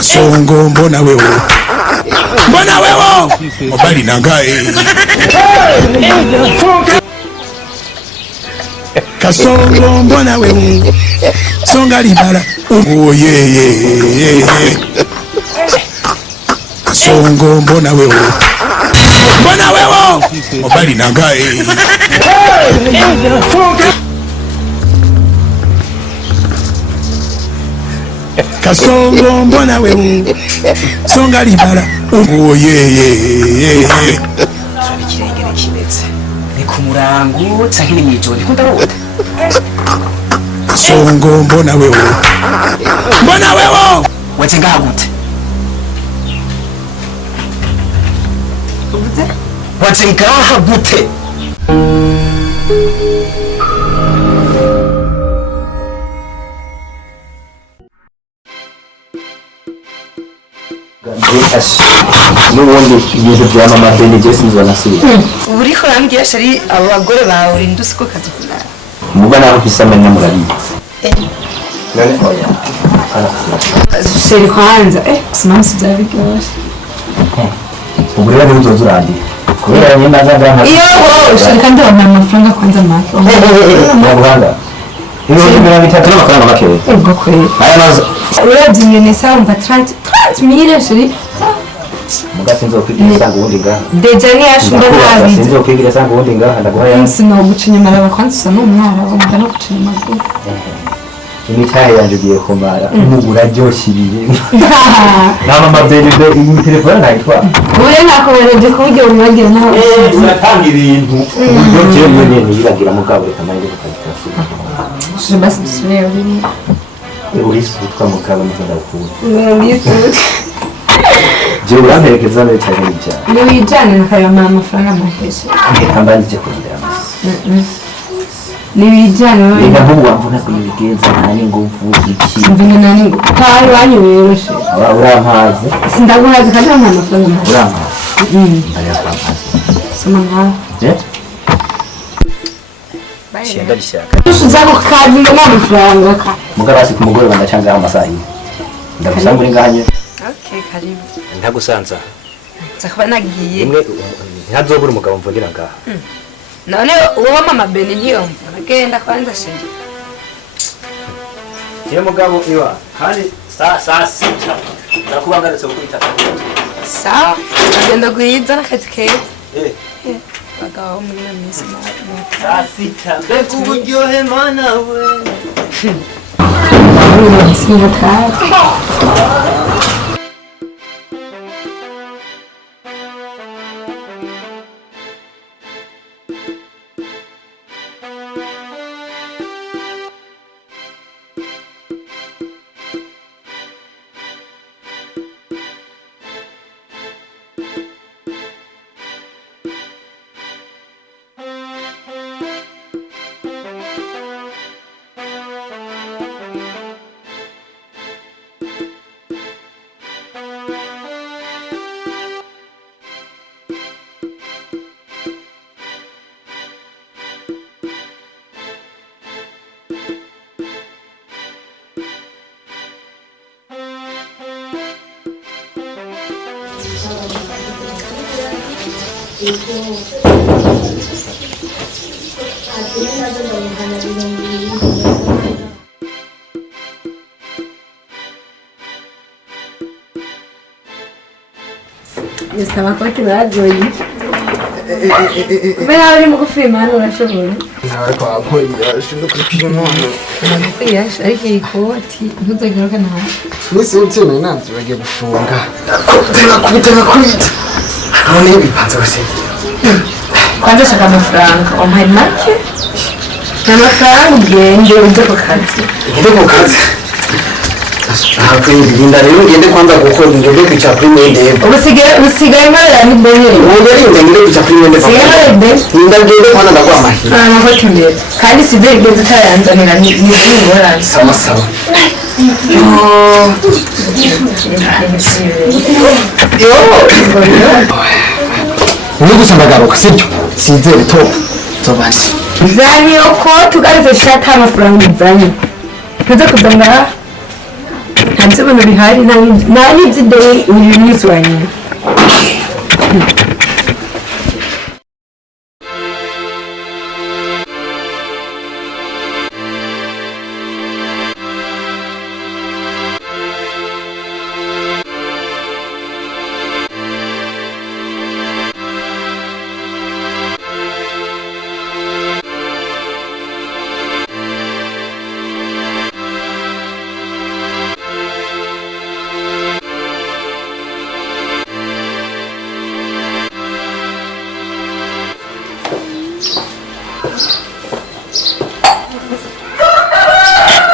Songo mbona wewe mobali nangae Kasongo mbona wewe songa libala oh yeah Kasongo mbona wewe mobali nangae Kasongo mbona wewe songa libala oh yeah kirengere kibetse ni kumurango cyangwa mwijoro ndarota Kasongo mbona wewe waje ngagute waje ngagute n'ubundi ibintu bya mama Benedict sinzonasubira uri ko rambye shari abo bagore bawe ndusiko kazukuna muga naho ufise amenya murabizi none oya sheri kwanza sinamsi byabigosh ubu rero uzoza urandira kubera nyine azagana iyo sheri kandi wana amafaranga kwanza make n'abaganga ibintu bitatu n'amafaranga make ubwo kweli aya mazo uravye nyene sawa mva 30 mille sheri muga sinzokwigira sanga ubundi ngaha dejani yashumba nabi sinzokwigira sanga ubundi ngaha ndaguha ya sino gucinyamara bakwansa n'umwara wumva no gucinyama go imitahe yanje giye kumara umugura ryoshye ibintu na mama Benedict iyi telefone ntayitwa uye nakomereje kubyo umwagira naho uratanga ibintu uburyo cyemwe nene yiragira mugabo reka nayo kukagitasuka je basi dusubire bini urisi utwa mugabo n'ikunda ukuri urisi je uramperekeza neza cyane cyane ni wijane nakayama amafaranga maheshe nkambanje kugira ni wijane reka nkubu wamvuna kuyigenza nani nguvu iki mvinga nani ngo tayi wanyiweroshe urampaze sindaguhaze kandi amafaranga maheshe urampaze ari apampaze soma ngaho shenda bishaka ushizako kazi ndana amafaranga ka mugabasi ku mugore bandacanga amasahi ndagusanga uri ngahanye okay karibu ndagusanza zakaba nagiye imwe ntazobura umugabo mvugira ngaha none uwo mama Beni niyo mvura genda kwanza shenge je mugabo iwa kandi saa sita ndakubangaritse gukubita sawa agenda guhiza n'akazi keza bagabo muri na misi saa sita mbega uburyohe mana we Estaba quadrado aí. Bera ari mu gufilma urashobora. nawe twakoye ashinzwe kukino Yasha ariko ikoti ntuzagaruka nawe. nisi utine nanzi bagiye gufunga kubita none bipanze bose Kwanza shaka amafaranga ompaye make. Amafaranga ugende ujye ku kazi. ngende ku kazi Linda rero ngende kwanza gukora ngende kwica prime ndebe Usigaye marara ni bene. ngende ngende kwica prime ndebe Linda ngende kwanza ndakwamahi Naho tumbere kandi sibere byo tutayanzanira ni ngorane. sawa sawa Uri gusa ndagaruka sibyo sizere top tobanje Zani uko tugarutse shata amafaranga uzanye ntuze kuza ngaha nta bisobanuro bihari nta n'iby'ideni uyu munsi wa nyuma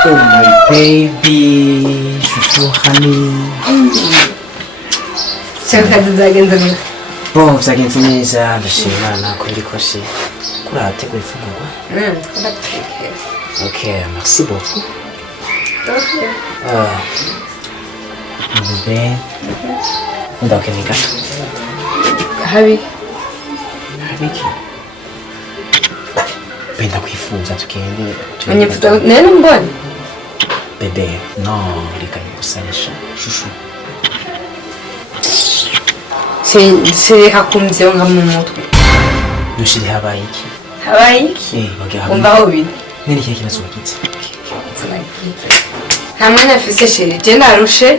Oh my baby, chouchou honey. shaka tuzagenza gute Bon, vyagenze neza ndashima Imana ko ndikoshi kurategura ifungurwa. ndagutekera Okay, merci beaucoup. okay Bebe, ndakeneye gato. habi Habiki. Penda kwifuza tugende. unyifuza nene mbona Bebe, no, reka nigusanyisha. Chouchou. sireka kumvyonga mu mutwe Nushiri habaye iki? habaye iki Bagira umva aho biri Nini kihe kibazo wagize? nta mwanya afise sheri je ndarushe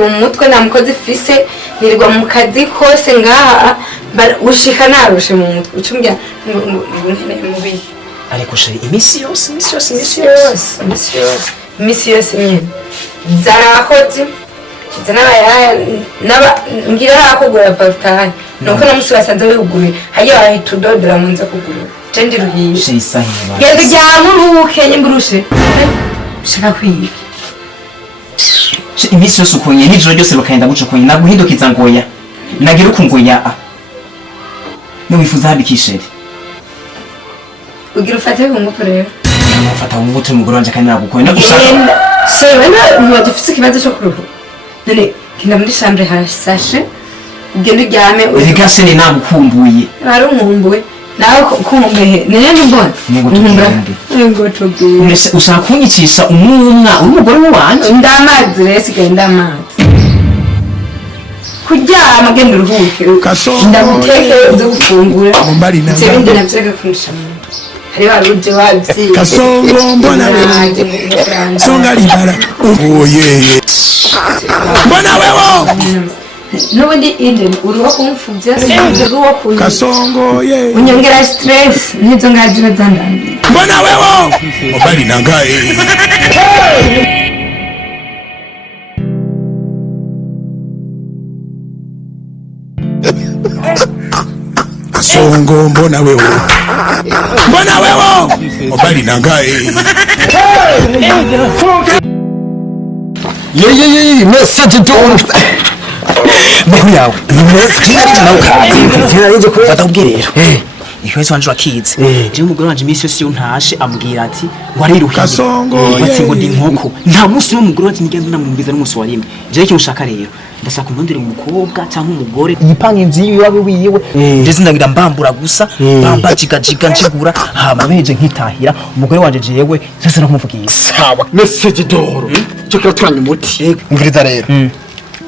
mu mutwe nta mukozi fise nirirwa mu kazi kose ngaha ushika narushe mu mutwe ucumbya nkeneye mubiri Ariko sheri imisi yose nyene zarakoze zanabayaya ngira yakugura portail nuko namusi basanze wiguruye hayo ahita udodora munza kugura je ndiruhiye sheri sahima. genda ujyana uruhuke nyimburushe shaka kwiga Imisi yose ukonye n'ijoro ryose bakagenda guca konye naguhindukiza ngoya nagira uko ngoya niwifuza habikisheri ugira ufate ku ngufu rero nafata mu buto umugore wanje kandi nagukoye no gushaka genda shewe ntugifise ikibazo cyo kuruhu none genda muri chambre hasashe ugenda uryame reka sheri nagukumbuye ari umwumbuwe nawe kumumbehe nene mbona ngo tugende ushaka kunyicisha umwumwa uri umugore wanje ndamazi rero sigaye ndamazi kuryama genda uruhuke ndagutekeye uze gufungura ivyo bindi navyo gakundisha hariho aruje wavyiye Kasongo mbona wewe songa libala oye mbona wewe n'ubundi inde uruho kumfuvya uruho kunywa Kasongo ye unyongera stress nizo ngaziba zandambiye mbona wewe obali nangaye Kasongo mbona wewe obali nangaye ye message don't Mbere yawe nari nawe nje ko fata ubwirero ikibazo wanje wakize je umugore wanje imisi yose yuntashe ambwira ati ngo ariruhiye Kasongo bati ngo ndi inkoko nta munsi n'umugore wanje nigenda namwumviza n'umunsi wa rimwe je icyo ushaka rero ndashaka umundire umukobwa cyangwa umugore yipanga inzu yiwe wiwe ndetse ndagira mbambura gusa bamba jigajiga njigura hama beje nkitahira umugore wanje jewe sese no kumuvugiza sawa message doro cyo kiratwanya umuti umviriza rero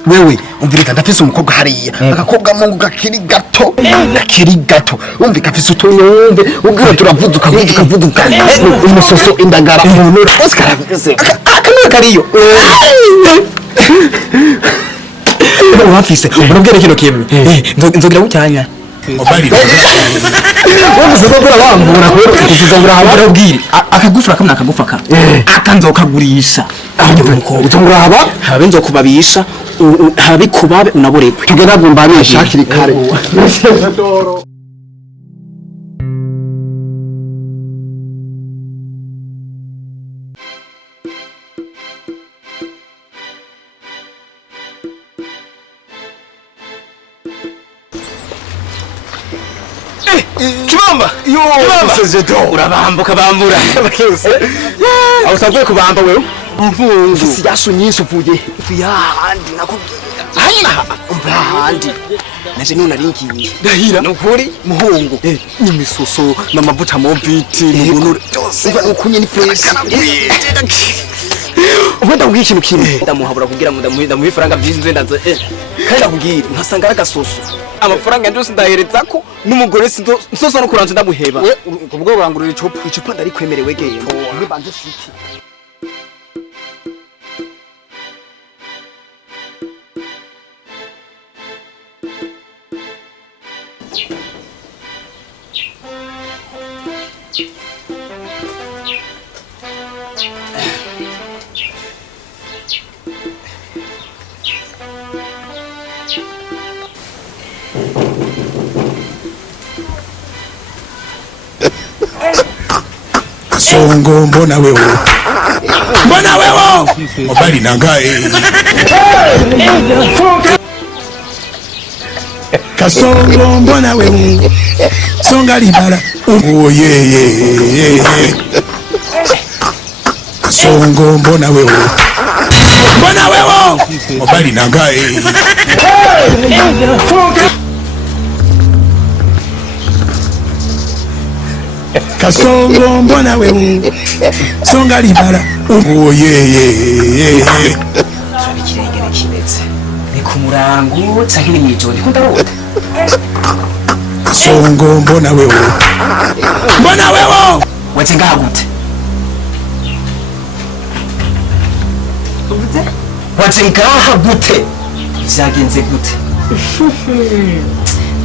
wewe umviriza ndafise umukobwa hariya agakobwa mungu gakiri gato umvi gafise utunyumve ubwira turavuduka umusoso indagara umuntu Oscar afise akamwe kariyo wafise urabwira kino kimwe nzogira gucyanya obali umusoso kurabambura uzongura habara ubwire akagufura kamwe akagufaka akanzokagurisha umukobwa uzongura haba habe nzokubabisha habikubabe unaboregwe tugenda gumba nishakiri kare Kibamba message doro urabambuka bambura aho usanzwe kubamba wewe impungu ufise yaso nyinshi uvuye yahandi nakubwira hanyuma umva handi naje none aringiye ndahira nukuri muhungu n'imisoso n'amavuta moviti n'ubunure byose ukunye ni fresh ubenda ubwiye ikintu kimwe ndamuhabura kugira ngo ndamuhe ifaranga byinshi nze ndaze kandi ndakubwira nkasanga ari agasoso amafaranga yose ndahereza ko n'umugore sinsoso no kuranza ndamuheba kubwo bangurira icupa ndari kwemerewe geye nibanze fiti Kasongo mbona wewe mobali nangae Kasongo mbona wewe songa libala oh yeah Kasongo mbona wewe mobali nangae Kasongo mbona wewe songa libala oh yeah turabikirengere kibetse ni ku murango canke ni mwijoro ndiko ndarota Kasongo mbona wewe waje ngaha gute waje ngaha gute vyagenze gute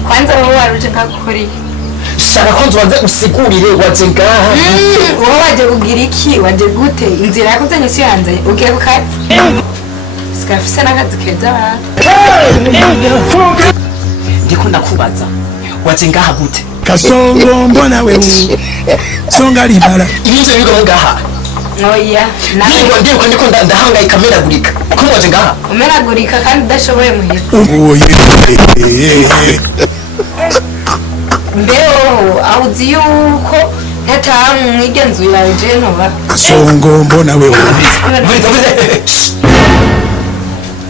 kwanza wowe waruje ngakora iki shaka ko nzobanze usigurire waje ngaha wowe waje kugira iki waje gute inzira yako zanye si yanze ugiye ku kazi sikafise n'akazi keza ndiko ndakubaza waje ngaha gute Kasongo mbona wewe songa libala ibinje bigo ngaha oya nawe ndiko ndahangayika meragurika ko waje ngaha umeragurika kandi udashoboye muhira oh yeah mbeho awuzi yuko yataha mwirya nzu yawe je ntoba Kasongo mbona wewe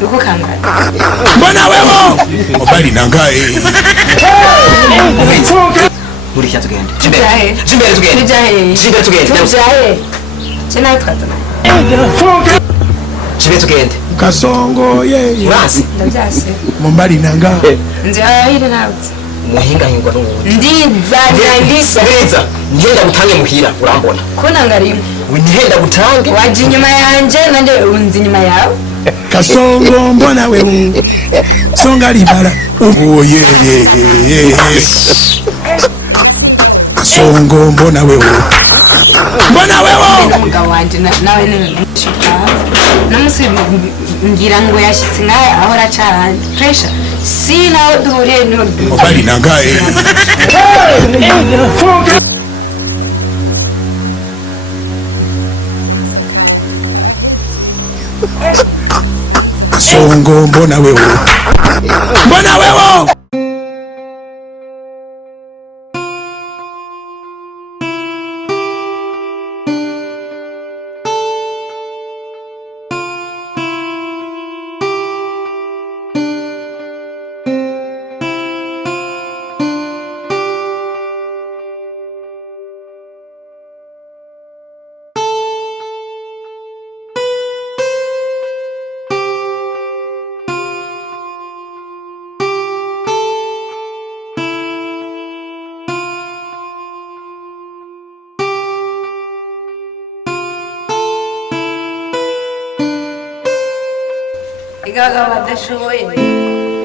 uko kangana mobali nangae Murikya tugende Tujahe. Jimbere tugende Tujahe. Jimbere tugende Tujahe. Chena twazana. Jimbere tugende Kasongo yeah Urasi Ndavyase. mobali nangae Nzahire nawuze. umuhinga hingwa n'ubundi Ndiza ndisa. Beza ngenda gutange muhira urambona Kuna ngarimu. we ngenda gutange Waje inyuma yanje nanje unzi inyuma yawe. Kasongo mbona wewe songa libala oh yeah Kasongo mbona wewe Umugabo wanje nawe ni shuka. Namusi ngira ngo yashitse ngaye ahora cyane. Pressure. Si nawe duhuriye no. mobali nangae Kasongo mbona wewe Igaga badashoboye.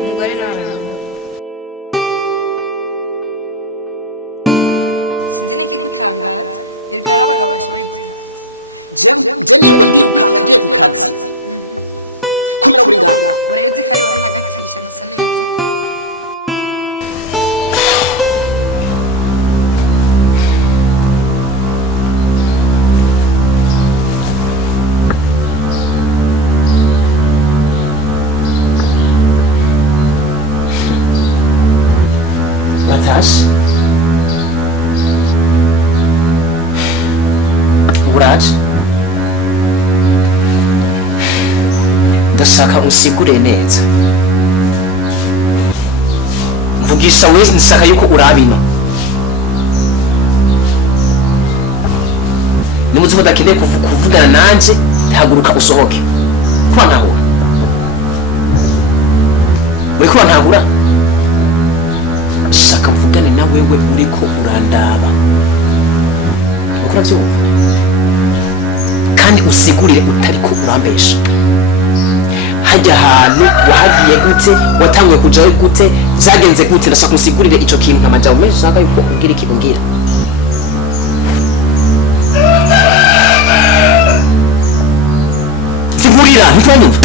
Umugore nawe. Natash Uraj ndashaka usigure neza mvugisha wese ndashaka yuko urabino nimuzi ko dakeneye kuvugana nanje haguruka usohoke kwa naho uriko ntagura shaka mvugane na wewe uriko urandaba ukora byo kandi usigurire utariko urambesha hajya ahantu wahagiye gute watanguye kujayo gute zagenze gute ndashaka usigurire ico kintu nk'amajambo menshi shaka yuko ubwira ikibungira sigurira ntitwanyumva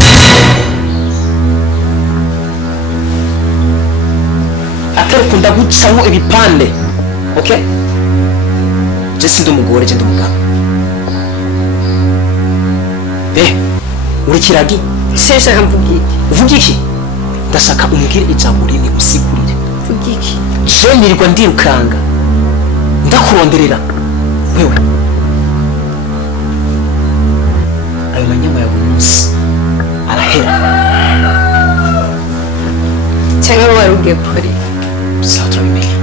atarukunda gucamo ibipande okay je sindi umugore je ndi umugabo uri kiragi shesha mvugi uvuga iki ndashaka umbwire ijambo rimwe usigurire mvugi iki je nirirwa ndirukanga ndakuronderera wewe ayo manyama ya buri munsi arahera cyangwa wari ugiye kuri sawa turabimenya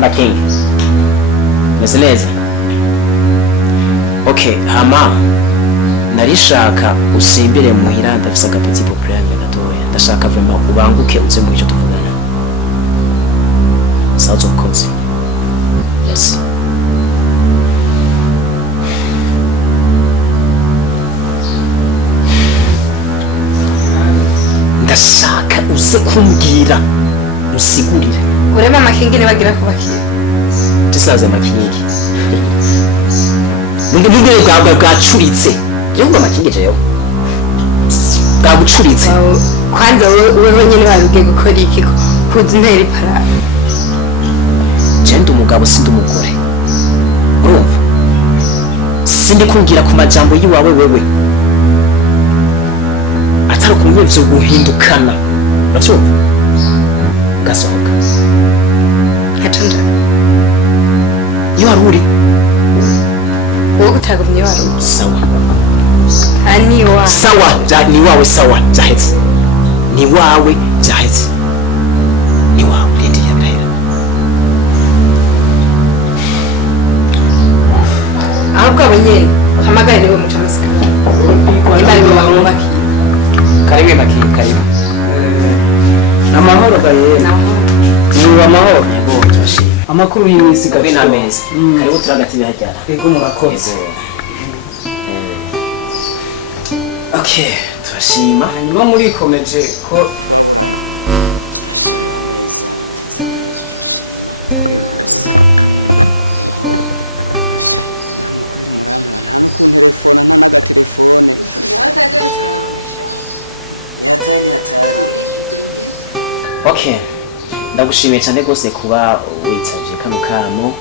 Making neza okay hama narishaka usimbire muhira ndafisa agapeti populaire gatoya ndashaka vraiment ubanguke uze mu icyo tuvugana sounds of course yes ndashaka uze kumbwira usigurire urema makingi nibagira kubakira tisaze makingi nubwo bwacuritse yumva makingi jeyo bwagucuritse kwanza wewe nyine warugiye gukora iki kuza intera ipara jenda umugabo sindi umugore urumva sindi kumbwira ku majambo yiwawe wewe atari kumwe byo guhindukana uracyumva gasohoka hatunja iyo haruri wowe utagumye wari sawa ani wa sawa ni wawe sawa zahetse ni wawe zahetse ni wawe rindi yabirahera ahubwo abo nyene hamagara niwe muca masikana ibari mu bamubaki kariwe makiye kariwe amahoro gaye ni amahoro yego turashima amakuru y'imisi gabe n'amezi karibu turagati bihajyana yego murakoze okay turashima hanyuma murikomeje ko okay ndagushimiye cyane rwose kuba witavye kano kamo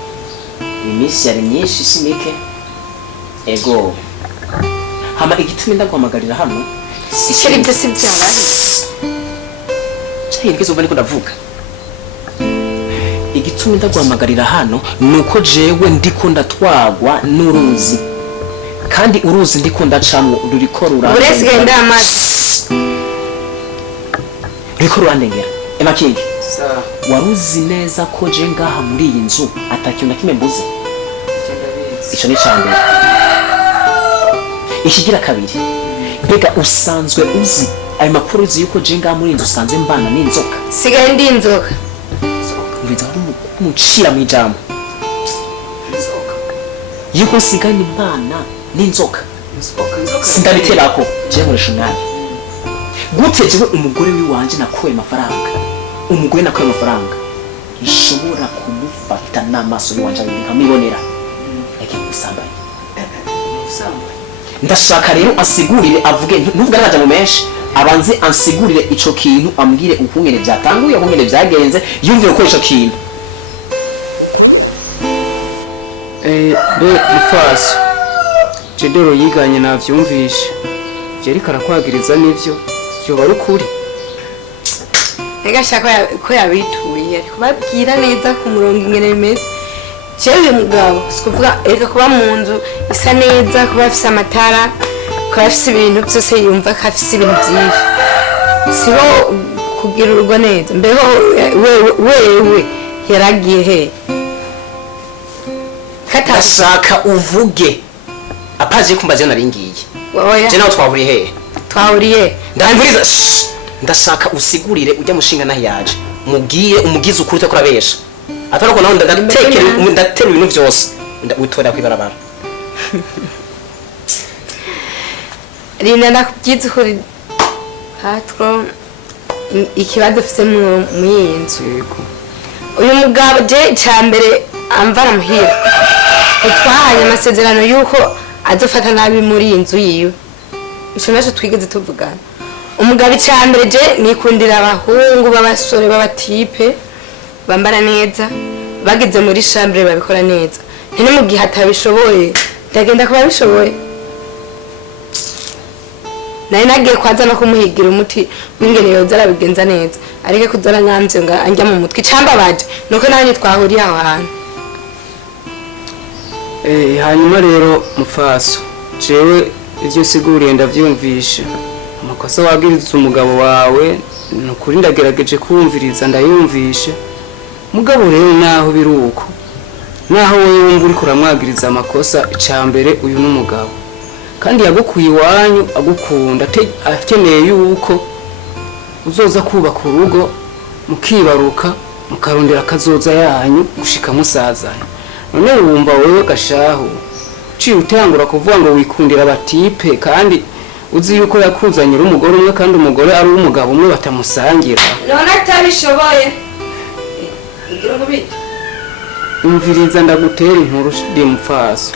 iminsi yari myinshi simike ego hama igitumi ndaguhamagarira hano sishiri byo si byawe cyane ngizo uva niko ndavuga igitumi ndaguhamagarira hano nuko jewe ndiko ndatwagwa n'uruzi kandi uruzi ndiko ndacamwo ruriko rurandengera uretse genda amazi ruriko rurandengera emakingi sawa waruzi neza ko je ngaha muri iyi nzu atakintu na kimwe mbuze ndabizi ico ni cambere ikigira kabiri mbega usanzwe uzi ayo makuru uzi yuko je ngaha muri iyi nzu usanzwe mbana n'inzoka sigaye ndi inzoka umviza wari umucira mu ijambo yuko nsigaye mbana n'inzoka sindabiterako je nkoresha nabi gute jewe umugore wiwanje nakuye amafaranga umugore nakuye amafaranga nshobora kumufata n'amaso yiwanje nkamibonera yake gusambanya ndashaka rero asigurire avuge ntuvuga n'amajambo menshi abanze ansigurire ico kintu ambwire ukungene byatanguye ukungene byagenze yumvire ko ico kintu be mufaso jedero yiganye navyumvishe Jerika arakwagiriza n'ivyo byoba ari ukuri Ega shaka ko yabituye ariko babwira neza ku murongo ingene bimeze Jewe mugabo sikuvuga eka kuba mu nzu isa neza kuba afise amatara kuba afise ibintu byose yumva ko afise ibintu byinshi sibo kugira urugo neza mbeho wewe yaragiye he Ndashaka uvuge apaje kumbaze naringiye je nawe twahuriye he twahuriye ndamviriza ndashaka usigurire ujya mushinga naho yaje mubwiye umugize ukuri cyo kurabesha atari ko naho ndatekera ibintu byose witorera kwibarabara Rina nakubyize ukuri hatwo ikibazo ufise mu yinzu uyu mugabo je cyambere amvara muhira twahanye amasezerano yuko azofata nabi muri inzu yiwe ico naco twigeze tuvugana umugabo cyambere je nikundira abahungu b'abasore b'abatipe bambara neza bageze muri chambre babikora neza none mu gihe atabishoboye ndagenda kuba bishoboye naye nagiye kwaza no kumuhigira umuti w'ingene yoza arabigenza neza areke kuzara nyanze nga anja mu mutwe icambabaje nuko nanye twahuriye aho hantu hanyuma rero mufaso jewe ivyo siguriye ndavyumvisha amakosa wagiriza umugabo wawe nukuri ndagerageje kumviriza ndayumvisha mugabo rero naho biruko naho wowe wumva uri kuramwagiriza amakosa icambere uyu n'umugabo kandi yagukuye iwanyu agukunda akeneye yuko uzoza kubaka urugo mukibaruka mukarondera kazoza yanyu gushika musazana none wumva wewe gashaho uciye utangura kuvuga ngo wikundira abatipe kandi uzi yuko yakuzanyira umugore umwe kandi umugore ari umugabo umwe batamusangira none atabishoboye igira ngo bite umviriza ndagutera inkuru ndi mupfaso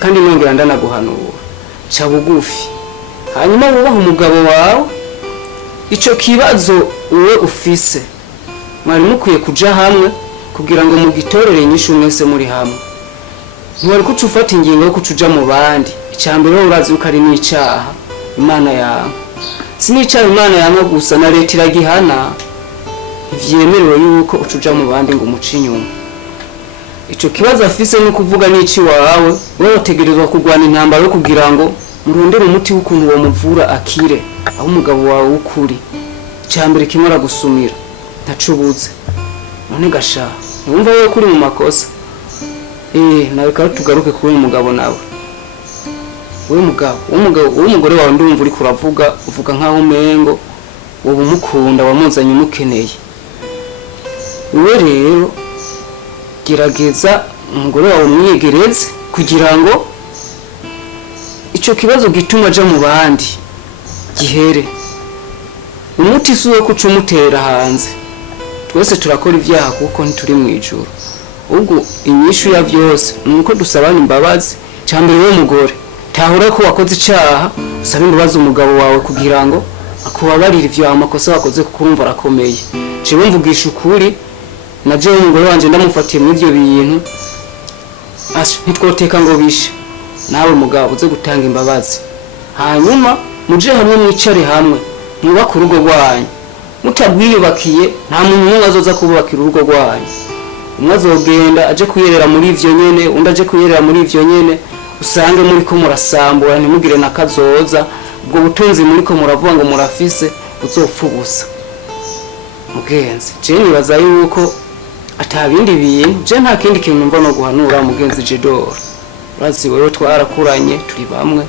kandi nongera ndanaguhanura ca bugufi hanyuma wubaha umugabo wawe ico kibazo uwe ufise mwari mukwiye kuja hamwe kugira ngo mugitorere inyishu mwese muri hamwe ntiwari kuca ufata ingingo yo kucuja mu bandi icambere wowe urazi yuko ari n'icaha imana yawe si n'icaha imana yawe gusa na leta iragihana ntivyemerewe yuko ucuja mu bandi ngo umuce inyuma ico kibazo afise no kuvuga n'ici wawe wowe utegerezwa kurwana intambara yo kugira ngo murondere umuti w'ukuntu wo muvura akire aho umugabo wawe ukuri icambere kimwe aragusumira ntacubuze none gasha wumva wewe kuri mu makosa nawe kandi tugaruke kuri umugabo nawe wewe umugore wawe ndumva uri kuravuga uvuga nkaho umengo wowe umukunda wamuzanye umukeneye wewe rero gerageza umugore wawe umwiyegereze kugira ngo ico kibazo gituma aja mu bandi gihere umuti suwe kucumutera hanze twese turakora ivyaha kuko ntituri mwijuru ubwo inyishu ya vyose nuko dusabana imbabazi cyambere we mugore tahura ko wakoze icaha usaba imbabazi umugabo wawe kugira ngo akubabarire ivyo amakosa wakoze kukurumva arakomeye jewe mvugisha ukuri na jewe umugore wanje ndamufatiye mu ivyo bintu ntitwoteka ngo bishe nawe mugabo uze gutanga imbabazi hanyuma muje hamwe mwicare hamwe mwubaka urugo rwanyu mutabwiyubakiye nta muntu n'umwe azoza kubakira urugo rwanyu umwe azogenda aje kuyerera muri ivyo nyene undi aje kuyerera muri ivyo nyene usange muri ko murasambura ntimugire na kazoza ubwo butunzi muri ko muravuga ngo murafise uzopfa ubusa mugenzi je nibaza yuko atabindi bintu je nta kindi kintu mva no guhanura mugenzi Jedor urazi wewe twarakuranye turi bamwe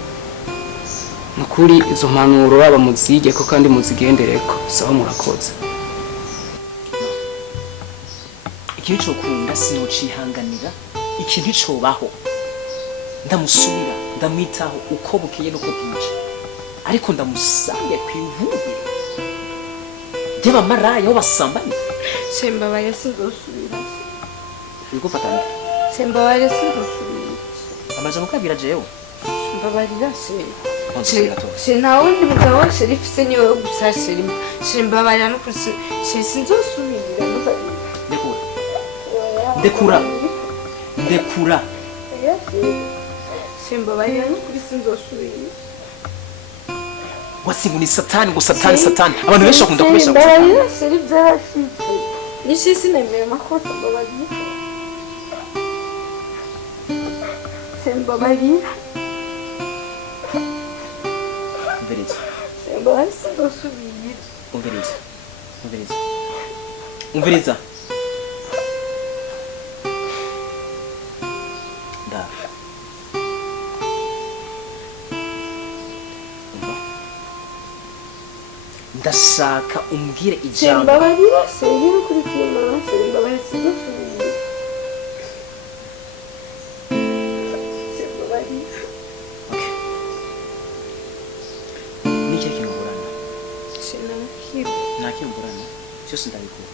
nukuri izo mpanuro baba muzige ko kandi muzigendereko sawa murakoze ikintu cyo kunda sinocihanganira ikintu cobaho ndamusubira ndamwitaho uko bukiye nuko bwije ariko ndamusange kwivubire deba maraya aho basambanye Sembabaye sinzosubira bigufatana Sembabaye sinzosubira amaje mukabira jewe Mbabarira se nta wundi mugabo Sheriff se niwe gusa Sembabarira no kusi sinzosubira ndekura simbabarira n'ukuri sinzosubira wasingu ni satani ngo satani abantu benshi bakunda kubesha ngo simbabarira sheri byarashitse nishi sinemeye amakosa mbabarira simbabarira umviriza simbabarira sinzosubira umviriza ndashaka umbwire ijambo simbabarira sheri n'ukuri kimana simbabarira sinzosubira simbabarira niki kinogurana sinakira nakimburana cyose ndabikora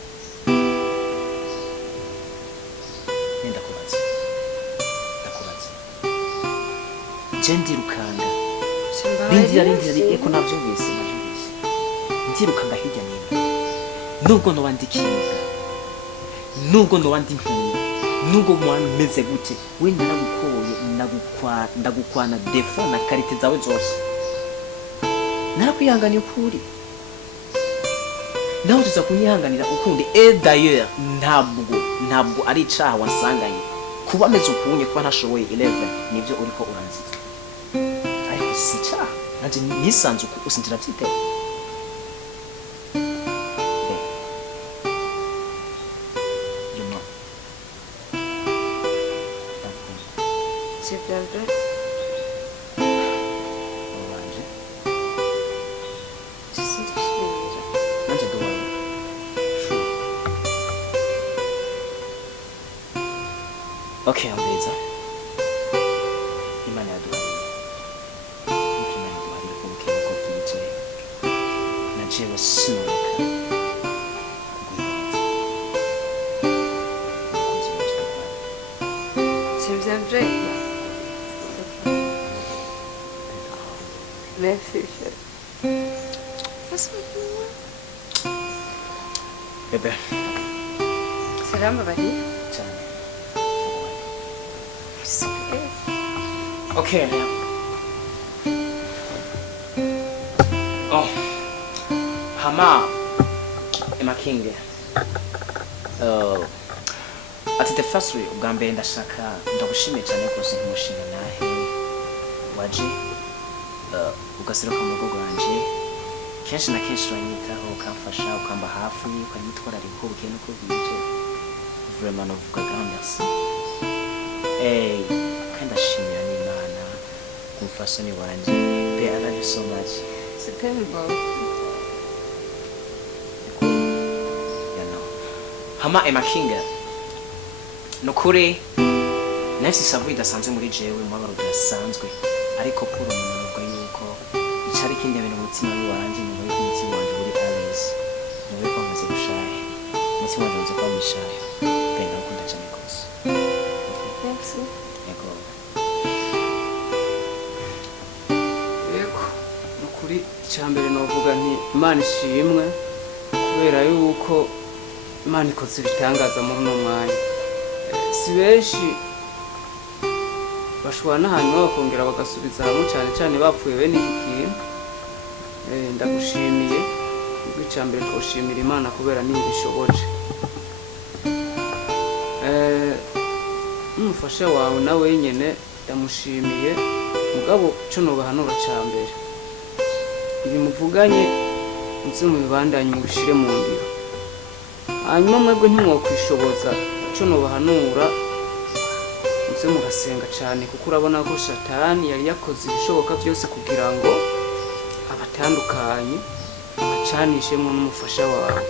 ndakubaza je ndirukanga rindira eko navyumvise ndirukanga hirya nino nubwo noba ndikinga nubwo noba ndi impumyi nubwo meze gute we naragukoye ndagukwana defo na karite zawe zose narakwihanganiye ukuri nawe tuza kunyihanganira ukundi d'ailleurs ntabwo ari icaha wansanganye kuba meze ukunye kuba ntashoboye 11 nibyo uriko uranziza ariko si icaha nanje nisanze uko usinjira byiteye c'est bien vrai Okay, ambeza. Imani yaduhaye. Imani yaduhaye kumukenya ko tuje. Na jewe sinureka. c'est bien vrai merci chérie Bebe. Sirambabarira Cyane. okay Okay. Oh. Hama Emma King. Ati the first way ubwa mbere ndashaka ndagushimiye cyane rwose nk'umushinga nahe waje ugasira ku mugo gwanje kenshi na kenshi uranyitaho ukamfasha ukamba hafi ukanyitwararika uko bukeye nuko bwije vraiment novuga grand merci kandi ndashimira n'Imana kumfasha ni wanje I love you so much c'est tellement Hama Emma King nukuri nafsi savu idasanzwe muri jewe umubabaro udasanzwe ariko puro umuntu yuko icari kindi bintu umutima wanje nyuma y'uko umutima wanje uri Alice nyuma y'uko amaze gushaye umutima wanje uza kwa mishaye kandi nakunda cyane kose merci yego nukuri icyambere novuga nti Imana ishimwe kubera yuko Imana ikoze ibitangaza muri uno mwanya si benshi bashobora hanyuma bakongera bagasubiza hamwe cyane cyane bapfuye bene iki kintu ndagushimiye icyambere twoshimira Imana kubera niyo bishoboje n'umufasha wawe nawe nyene ndamushimiye mugabo cyo nobahanura cyambere ibi muvuganye muze mubibandanye mubishire mu ndiro hanyuma mwebwe ntimwokwishoboza cyo nobahanura muze murasenga cyane kuko urabona ko Satani yari yakoze ibishoboka byose kugira ngo abatandukanye abacanishemo n'umufasha wawe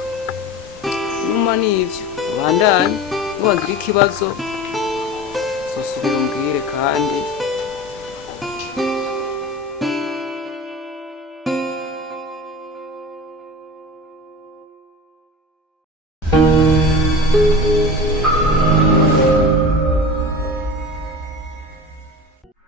nyuma n'ivyo bandanye mubagira ikibazo zosubira umbwire kandi